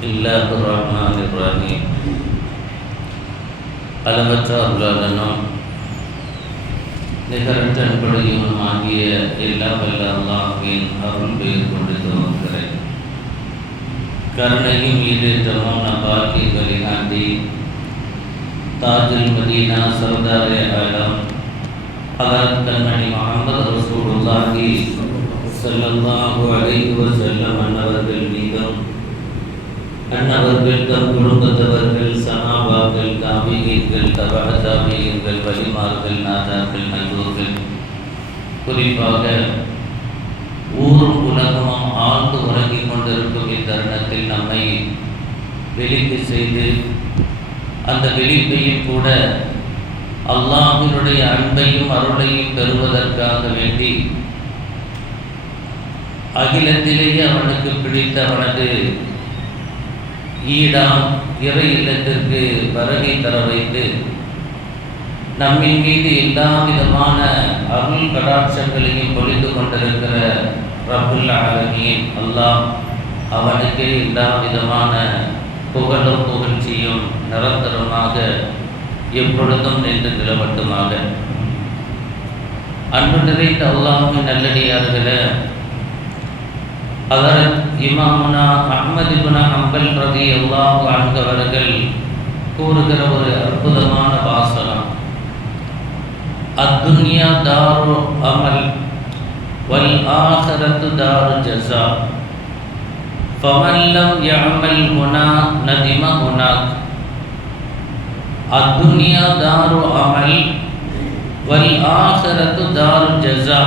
பிஸ்மில்லாஹிர்ரஹ்மானிர்ரஹீம். அளவற்ற அருளாளனும் நிகரற்ற அன்புடையவனும் ஆகிய எல்லாம் வல்ல அல்லாஹ்வின் அருள் பெயர் கொண்டு துவங்குகிறேன். கருணையும் ஈடேற்றமும் நம் வாழ்க்கைகளின் ஆண்டி தாஜுல் மதீனா சர்தாரே ஆலம் ஹதரத் கண்மணி முஹம்மது ரசூலுல்லாஹி ஸல்லல்லாஹு அலைஹி வஸல்லம் அன்னவர்கள் மீதும் அன்னவர்கள் தம் குடும்பத்தவர்கள் சஹாபாக்கள் தாபீகள் தபஅ தாபீகள் வலிமார்கள் நாதாக்கள் நல்லோர்கள் குறிப்பாக ஊரும் உலகமும் ஆழ்ந்து உறங்கிக் கொண்டிருக்கும் இத்தருணத்தில் நம்மை விழிப்பு செய்து அந்த விழிப்பையும் கூட அல்லாஹ்வினுடைய அன்பையும் அருளையும் பெறுவதற்காக வேண்டி அகிலத்திலேயே அவனுக்கு பிடித்த அவனது ஈடாம் இறை இல்லத்திற்கு வருகை தர வைத்து நம்மின் மீது எல்லா விதமான அருள் கடாட்சங்களையும் பொழிந்து கொண்டிருக்கிற ரப்புல் ஆலமீன் அல்லாஹ் அவனுக்கே எல்லா விதமான புகழும் புகழ்ச்சியும் நிரந்தரமாக எப்பொழுதும் நின்று நிலவட்டுமாக. அன்பு நிறைந்த அல்லாஹ்வின் நல்லடியார்களே, ஹதரத் இமாமுனா அஹ்மது இப்னு ஹம்பல் ரலியல்லாஹு அன்ஹு அவர்கள் கூறுகிற ஒரு அற்புதமான வாசகம், அத்துன்யா தாரு அமல் வல் ஆஹிரத்து தாரு ஜஸா ஃபமன் லம் யஅமல் ஹுனா நதிம ஹுனாக். அத்துன்யா தாரு அமல் வல் ஆஹிரத்து தாரு ஜஸா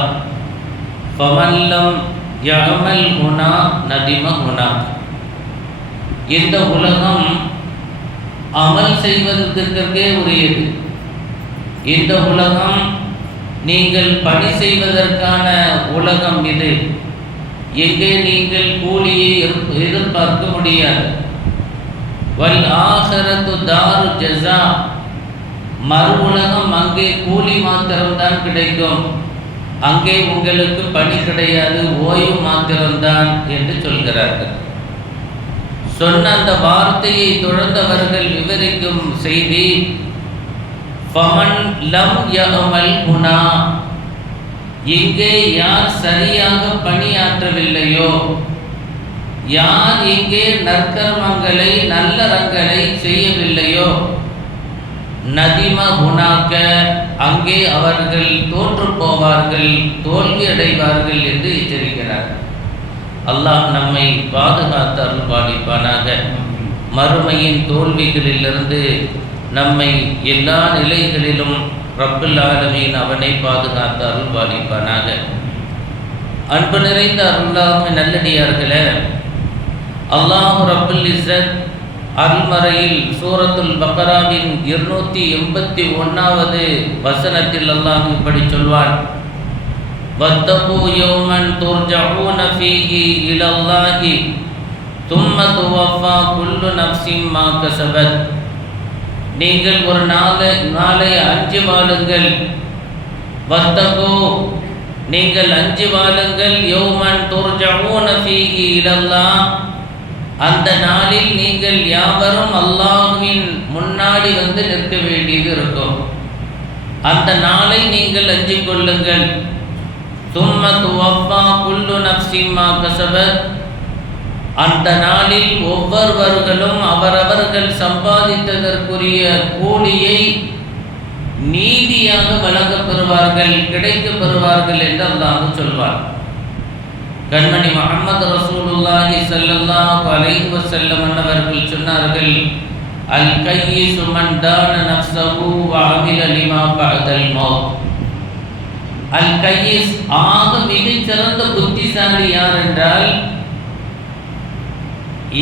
ஃபமன் லம் யஅமல் ஹுனா நதிம ஹுனாக். இந்த உலகம் அமல் செய்வதற்கே உரியது. இந்த உலகம் நீங்கள் பணி செய்வதற்கான உலகம். இது எங்கே நீங்கள் கூலியை எதிர்பார்க்க முடியாது. வல் ஆஹிரத்து தாரு ஜஸா, மறு உலகம், அங்கே கூலி மாத்திரம்தான் கிடைக்கும். அங்கே உங்களுக்கு பணி கிடையாது, ஓய்வு மாத்திரம்தான் என்று சொல்கிறார்கள். சொன்ன அந்த வார்த்தையை தொடர்ந்தவர்கள் விவரிக்கும் செய்தி, ஃபமன் லம் யஅமல் ஹுனா, எங்கே யார் சரியாக பணியாற்றவில்லையோ, யார் எங்கே நற்கர்மங்களை நல்லறங்களை செய்யவில்லையோ, நதிம ஹுனாக்க, அங்கே அவர்கள் தோற்று போவார்கள், தோல்வி அடைவார்கள் என்று எச்சரிக்கிறார். அல்லாஹ் நம்மை பாதுகாத்து அருள்பாலிப்பானாக. மறுமையின் தோல்விகளிலிருந்து நம்மை எல்லா நிலைகளிலும் ரப்புல் ஆலமீன் அவனை பாதுகாத்து அருள்பாலிப்பானாக. அன்பு நிறைந்த அல்லாஹ்வின் நல்லடியார்களே, அல்லாஹ் ரப்புல் இஸ்ஸத் அல்மறையில் சூரத்துல் பக்ராவின் 281வது வசனத்தில் அல்லாஹ் இப்படி சொல்வான், வத்தகு யௌமன் துர்ஜஊன ஃபீஹி இலல்லாஹி தும்ம துவஃபா குல்லு நஃப்ஸின் மா கஸபத். நீங்கள் ஒரு நாளை அஞ்சு வாழுங்கள். வத்தகு, நீங்கள் அஞ்சு வாழுங்கள். யௌமன் துர்ஜஊன ஃபீஹி இலல்லாஹ், அந்த நாளில் நீங்கள் யாவரும் அல்லாஹ்வின் முன்னாடி வந்து நிற்க வேண்டியது இருக்கும். அந்த நாளை நீங்கள் அஞ்சிக் கொள்ளுங்கள். தும்ம துவஃபா குல்லு நஃப்ஸின் மா கஸபத், அந்த நாளில் ஒவ்வொருவர்களும் அவரவர்கள் சம்பாதித்ததற்குரிய கூலியை நீதியாக வழங்கப் பெறுவார்கள், கிடைக்கப் பெறுவார்கள் என்று அல்லாஹ் சொல்வார். கண்மணி முஹம்மது ரசூலுல்லாஹி ஸல்லல்லாஹு அலைஹி வஸல்லம் அவர்கள் சொன்னார்கள், அல் கையிசு மன் தான நஃப்ஸஹு வ அமில லிமா பஅதல் மௌத். அல் கையிஸ், ஆக மிகச் சிறந்த புத்திசாலி யார் என்றால்,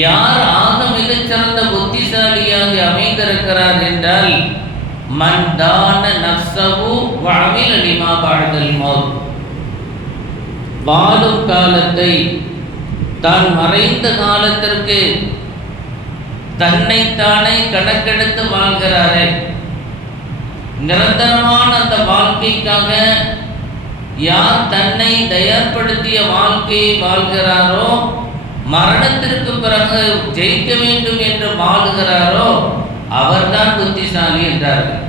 யார் ஆக மிகச் சிறந்த புத்திசாலியாக அமைந்திருக்கிறார் என்றால், மன் தான நஃப்ஸஹு வ அமில லிமா பஅதல் மௌத். வாழும் காலத்தை, தான் மறைந்த காலத்திற்கு தன்னைத்தானே கணக்கெடுத்து வாழ்கிறாரே, நிரந்தரமான அந்த வாழ்க்கைக்காக யார் தன்னை தயார்படுத்திய வாழ்க்கையை வாழ்கிறாரோ, மரணத்திற்கு பிறகு ஜெயிக்க வேண்டும் என்று வாழுகிறாரோ அவர்தான் புத்திசாலி என்றார்கள்.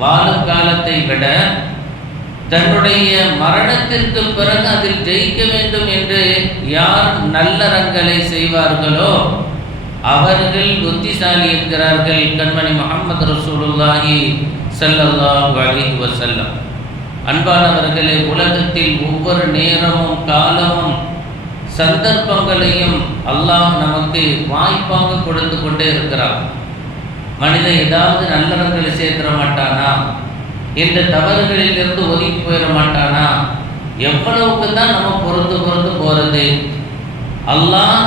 வாழும் காலத்தை விட தன்னுடைய மரணத்திற்கு பிறகு அதில் ஜெயிக்க வேண்டும் என்று யார் நல்லறங்களை செய்வார்களோ அவர்கள் புத்திசாலி என்கிறார்கள் கண்மணி முஹம்மது ரசூலுல்லாஹி ஸல்லல்லாஹு அலைஹி வஸல்லம். அன்பானவர்களே, உலகத்தில் ஒவ்வொரு நேரமும் காலமும் சந்தர்ப்பங்களையும் அல்லாஹ் நமக்கு வாய்ப்பாக கொடுத்து கொண்டே இருக்கிறார். மனிதன் ஏதாவது நல்லறங்களை சேர்த்துட மாட்டானா, இந்த தவறுகளிலிருந்து ஒதுக்கி போயிட மாட்டானா? எவ்வளவுக்கு தான் நம்ம பொறுத்து போகிறது? அல்லாஹ்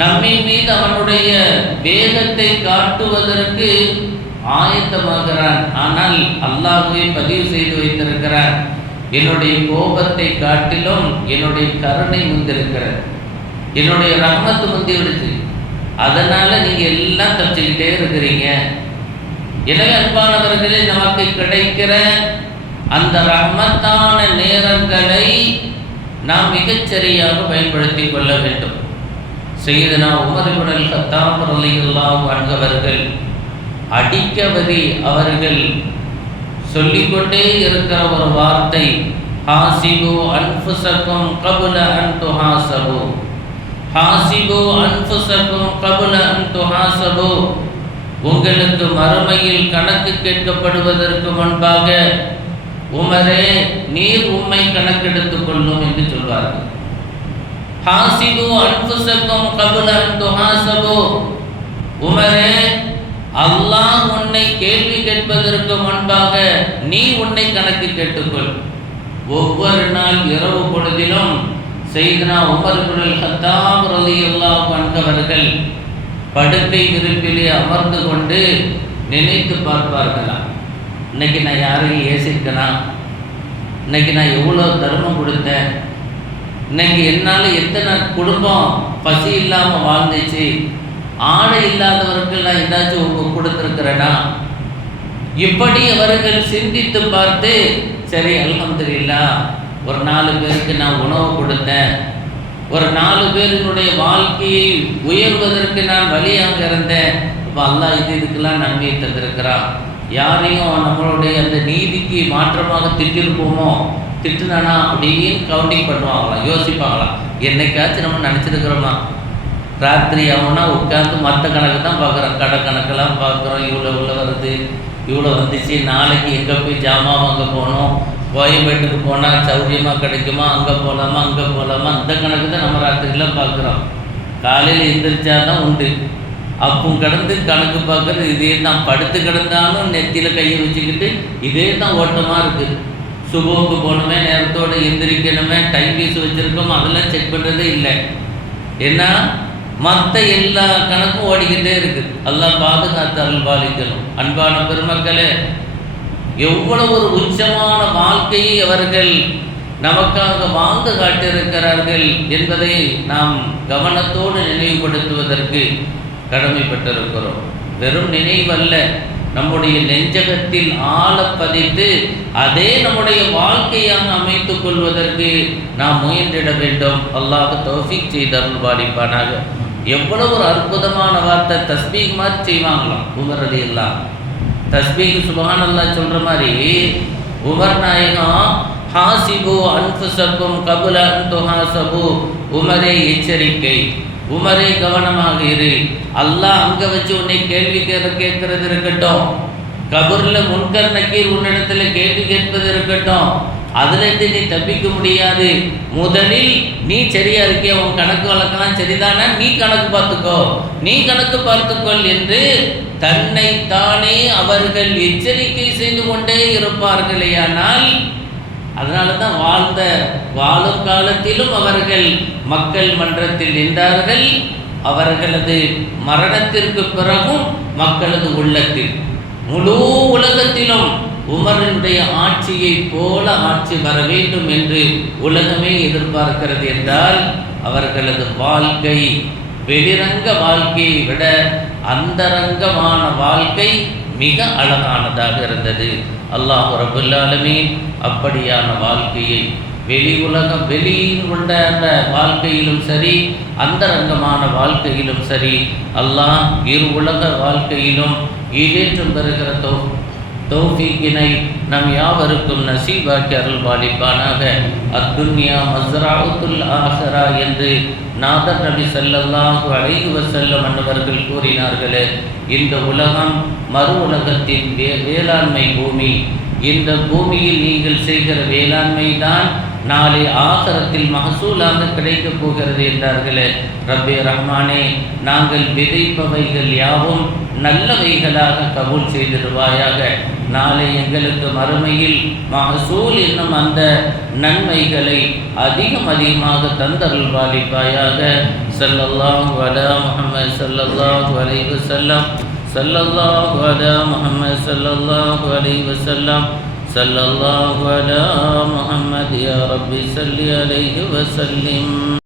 நம்மின் மீது அவனுடைய வேகத்தை காட்டுவதற்கு ஆயத்தமாகிறான். ஆனால் அல்லாஹ்வே பதிவு செய்து வைத்திருக்கிறான், என்னுடைய கோபத்தை காட்டிலும் என்னுடைய கருணை முந்திருக்கிறது, என்னுடைய ரஹ்மத்து முந்தி விடுச்சு. அதனால நீங்க எல்லாம் தப்பிச்சுக்கிட்டே இருக்கிறீங்க. எனவே அன்பானவர்களே, நமக்கு கிடைக்கிற அந்த ரஹ்மத்தான நேரங்களை நாம் மிகச்சரியாக பயன்படுத்தி கொள்ள வேண்டும். சய்யிதுனா உமர் இப்னு அல்-கத்தாப் ரலியல்லாஹு அன்ஹு அவர்கள் அடிக்கடி அவர்கள் சொல்லிக்கொண்டே இருக்கிற ஒரு வார்த்தை, ஹாசிபு அன்ஃபுஸக்கும் கப்ல அன் துஹாசபு, ஹாசிபு அன்ஃபுஸக்கும் கப்ல அன் துஹாசபு. உங்களுக்கு மறுமையில் கணக்கு கேட்கப்படுவதற்கு முன்பாக உமரே நீர் உம்மை கணக்கெடுத்துக் கொள்ளும் என்று சொல்வார்கள். ஹாசிபு அன்ஃபுஸக்கும் கப்ல அன் துஹாசபு, உமரே அல்லாஹ் உன்னை கேள்வி கேட்பதற்கு முன்பாக நீ உன்னை கணக்கு கேட்டுக்கொள். ஒவ்வொரு நாள் இரவு பொழுதிலும் சய்யிதுனா உமர் இப்னு அல்-கத்தாப் ரலியல்லாஹு அன்ஹு அவர்கள் படுக்கை விரிப்பிலே அமர்ந்து கொண்டு நினைத்து பார்ப்பார்களாம், இன்னைக்கு நான் யாரையும் ஏசிருக்கேனா, இன்னைக்கு நான் எவ்வளோ தர்மம் கொடுத்தேன், இன்னைக்கு என்னால் எத்தனை குடும்பம் பசி இல்லாமல் வாழ்ந்துச்சு, ஆடை இல்லாதவர்கள் நான் ஏதாச்சும் கொடுத்துருக்கிறேனா? இப்படி அவர்கள் சிந்தித்து பார்த்து, சரி அல்ஹம்துலில்லாஹ், ஒரு 4 பேருக்கு நான் உணவு கொடுத்தேன், ஒரு 4 பேருடைய வாழ்க்கையை உயர்வதற்கு நான் வழியாக இருந்தேன், இப்போ அல்லாஹ் இதுக்கெல்லாம் நன்மையை தந்திருக்கிறான். யாரையும் நம்மளுடைய அந்த நீதிக்கு மாற்றமாக திட்டிருப்போமோ, திட்டுனானா அப்படின்னு கவுண்டிங் பண்ணுவாங்களாம், யோசிப்பாங்களாம். என்னைக்காச்சும் நம்ம நினச்சிருக்கிறோமா? ராத்திரி அவனா உட்காந்து மற்ற கணக்கு தான் பார்க்குறோம், கடை கணக்கெல்லாம் பார்க்குறோம், இவ்வளோ வருது, இவ்வளோ வந்துச்சு, நாளைக்கு எங்கே போய் ஜாமான் வாங்க போகணும், கோயம்பேட்டுக்கு போனால் சௌரியமாக கிடைக்குமா, அங்கே போகலாமா அந்த கணக்கு தான் நம்ம ராத்திரிலாம் பார்க்குறோம். காலையில் எந்திரிச்சா தான் உண்டு. அப்பும் கடந்து கணக்கு பார்க்குறது இதே தான். படுத்து கிடந்தாலும் நெத்தியில் கையை வச்சுக்கிட்டு இதே தான் ஓட்டமாக இருக்குது. சுபோக்கு போகணுமே, நேரத்தோடு எந்திரிக்கணுமே, டைம் பீஸ் வச்சுருக்கோமோ, அதெல்லாம் செக் பண்ணுறதே இல்லை. ஏன்னா மற்ற எல்லா கணக்கும் ஓடிக்கிட்டே இருக்குது. அல்லாஹ் பாதுகாத்து அருள் பாலிக்கணும். அன்பான பெருமக்களே, எவ்வளவு ஒரு உச்சமான வாழ்க்கையை அவர்கள் நமக்காக வாழ்ந்து காட்டியிருக்கிறார்கள் என்பதை நாம் கவனத்தோடு நினைவுபடுத்துவதற்கு கடமைப்பட்டிருக்கிறோம். வெறும் நினைவல்ல, நம்முடைய நெஞ்சகத்தில் ஆழ பதித்து அதே நம்முடைய வாழ்க்கையாக அமைத்துக் கொள்வதற்கு நாம் முயன்றிட வேண்டும். அல்லாஹ் தௌஃபீக் செய்து அருள் பாலிப்பானாக. எவ்வளவு ஒரு அற்புதமான வார்த்தை! தஸ்பீக் மாதிரி செய்வாங்களாம் உமர் ரலியல்லாஹு. தஸ்பீக் சுப்ஹானல்லாஹ் சொல்கிற மாதிரி உமர் நாயகம் ஹாசிபு அன்ஃபுஸக்கும் கப்ல அன் துஹாசபு, உமரே எச்சரிக்கை, உமரே கவனமாக இரு. அல்லாஹ் அங்கே வச்சு உன்னை கேள்வி கேட்கறது இருக்கட்டும், கபூரில் முன்கர் நக்கீர் உன்னிடத்தில் கேள்வி கேட்பது இருக்கட்டும், அதுலேருந்து நீ தப்பிக்க முடியாது. முதலில் நீ சரியா இருக்கிய, உன் கணக்கு வழக்கெல்லாம் சரிதானா, நீ கணக்கு பார்த்துக்கொள் என்று தன்னைத்தானே அவர்கள் எச்சரிக்கை செய்து கொண்டே இருப்பார்களேயானால், அதனால தான் வாழும் காலத்திலும் அவர்கள் மக்கள் மன்றத்தில் நின்றார்கள். அவர்களது மரணத்திற்கு பிறகும் மக்களது உள்ளத்தில், முழு உலகத்திலும் உமரினுடைய ஆட்சியை போல ஆட்சி வர வேண்டும் என்று உலகமே எதிர்பார்க்கிறது என்றால், அவர்களது வாழ்க்கை வெளிரங்க வாழ்க்கையை விட அந்தரங்கமான வாழ்க்கை மிக அழகானதாக இருந்தது. அல்லாஹ் ரப்புல் ஆலமீன் அப்படியான வாழ்க்கையை வெளியில் உள்ள அந்த வாழ்க்கையிலும் சரி, அந்தரங்கமான வாழ்க்கையிலும் சரி, அல்லாஹ் இரு உலக வாழ்க்கையிலும் ஈடேற்றம் பெறுகிற தௌஃபீக்கினை நம் யாவருக்கும் நசீபாக்கி அருள்பாலிப்பானாக. அத்துன்யா மஸ்ராவுத்துல் ஆஹிரா என்று நாதர் நபி ஸல்லல்லாஹு அலைஹி வஸல்லம் அன்னவர்கள் கூறினார்களே, இந்த உலகம் மறு உலகத்தின் வேளாண்மை பூமி. இந்த பூமியில் நீங்கள் செய்கிற வேளாண்மை தான் நாளை ஆகரத்தில் மகசூலாக கிடைக்கப் போகிறது என்றார்களே. ரப்பே ரஹ்மானே, நாங்கள் விதைப்பவைகள் யாவும் நல்லவைகளாக கபூல் செய்திடுவாயாக. நாளை எங்களுக்கு மறுமையில் மகசூல் என்னும் அந்த நன்மைகளை அதிகமாக தந்தருள்பாலிப்பாயாக. ஸல்லல்லாஹு அலா முஹம்மது ஸல்லல்லாஹு அலைஹி வஸல்லம், ஸல்லல்லாஹு அலா முஹம்மது ஸல்லல்லாஹு அலைஹி வஸல்லம், ஸல்லல்லாஹு அலா முஹம்மது யா ரப்பி ஸல்லி அலைஹி வஸல்லிம்.